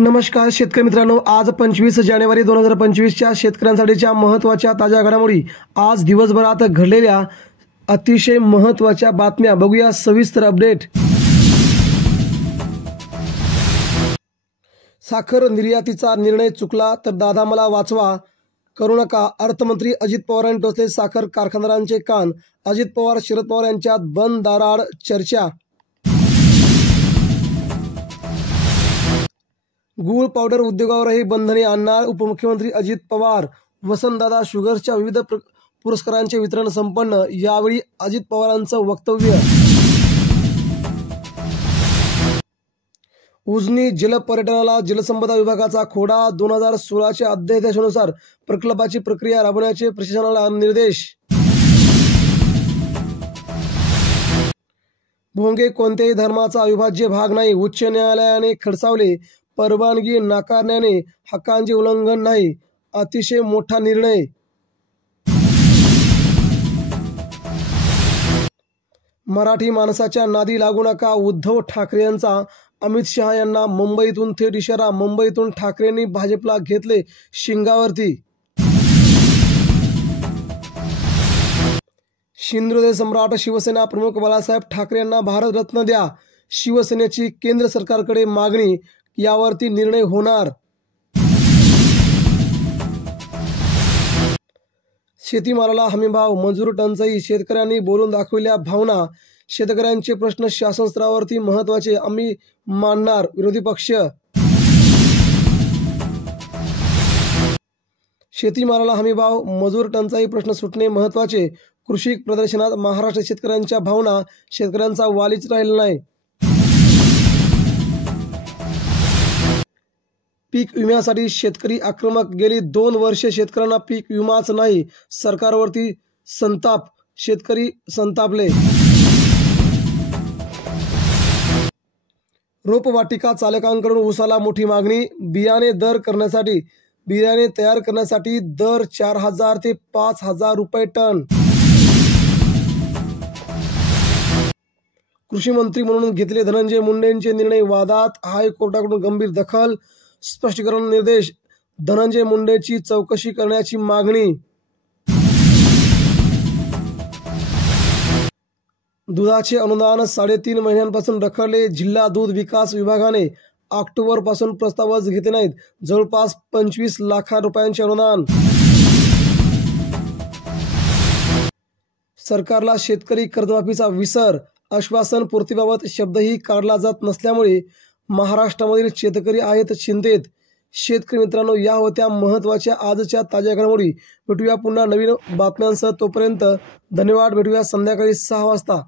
नमस्कार शेतकरी मित्रांनो, आज 25 जानेवारी 2025च्या शेतकऱ्यांसाठीच्या महत्त्वाच्या ताज्या घडामोडी, आज दिवसभरात घडलेल्या अतिशय महत्त्वाच्या बातम्या बघूया सविस्तर अपडेट। साखर निर्यातीचा निर्णय चुकला तर दादा मला वाचवा, करू नका। अर्थमंत्री अजित पवारांनी टोचले साखर कारखानदारांचे कान, अजित पवार शरद पवार यांच्यात बंद दाराआड चर्चा। गूळ पावडर उद्योगावरही बंधने आणणार उपमुख्यमंत्री अजित पवार। वसंतदादा शुगर्सच्या विविध पुरस्कारांचे वितरण संपन्न, यावेळी अजित पवारांचं वक्तव्य। उजनी जलपर्यटनाला जलसंपदा विभागाचा खोडा, 2016च्या अध्यादेशानुसार प्रकल्पाची प्रक्रिया राबवण्याचे प्रशासनाला निर्देश। भोंगे कोणत्याही धर्माचा अविभाज्य भाग नाही, उच्च न्यायालयाने खडसावले। परवानगी नाकारण्याने हक्कांचे उल्लंघन नाही, अतिशय मोठा निर्णय। मराठी माणसाच्या नादी लागू नका, उद्धव ठाकरे यांचा अमित शहा यांना मुंबईतून थेट इशारा। मुंबईतून ठाकरेंनी भाजपला घेतले शिंगावरती। शिंदे सम्राट शिवसेना प्रमुख बाळासाहेब ठाकरे यांना भारतरत्न द्या, शिवसेनेची केंद्र सरकारकडे मागणी, यावरती निर्णय होणार। शेतीमालाला हमीभाव, मजूर टंचाई, शेतकऱ्यांनी बोलून दाखवल्या भावना। शेतकऱ्यांचे प्रश्न शासन स्तरावरती महत्त्वाचे, आम्ही मांडणार, विरोधी पक्ष। शेतीमालाला हमीभाव, मजूर टंचाई प्रश्न सुटणे महत्त्वाचे। कृषी प्रदर्शनात महाराष्ट्र शेतकऱ्यांच्या भावना, शेतकऱ्यांचा वालीच राहिला नाही। पीक विम्यासाठी शेतकरी आक्रमक, गेली 2 वर्षे शेतकऱ्यांना पीक विमाच नाही, सरकारवरती संताप, शेतकरी संतापले। रोपवाटिका चालकांकडून ऊसाला मोठी मागणी, बियाणे तयार करण्यासाठी दर 4,000 ते 5,000 रुपये टन। कृषी मंत्री म्हणून घेतले धनंजय मुंडेंचे निर्णय वादात, हायकोर्टाकडून गंभीर दखल, स्पष्टीकरण निर्देश, धनंजय मुंडेची चौकशी करण्याची मागणी। दुधाचे अनुदान 3.5 महिन्यांपासून रखडले, जिल्हा दूध विकास विभागाने ऑक्टोबरपासून प्रस्तावच घेतले नाहीत, जवळपास 25 लाख रुपयांचे अनुदान। सरकारला शेतकरी कर्जमाफीचा विसर, आश्वासन पूर्तीबाबत शब्दही काढला जात नसल्यामुळे महाराष्ट्रामधील शेतकरी आहेत चिंतेत। शेतकरी मित्रांनो, या होत्या महत्त्वाच्या आजच्या ताज्या घडामोडी। भेटूया पुन्हा नवीन बातम्यांसह, तोपर्यंत धन्यवाद। भेटूया संध्याकाळी 6 वाजता।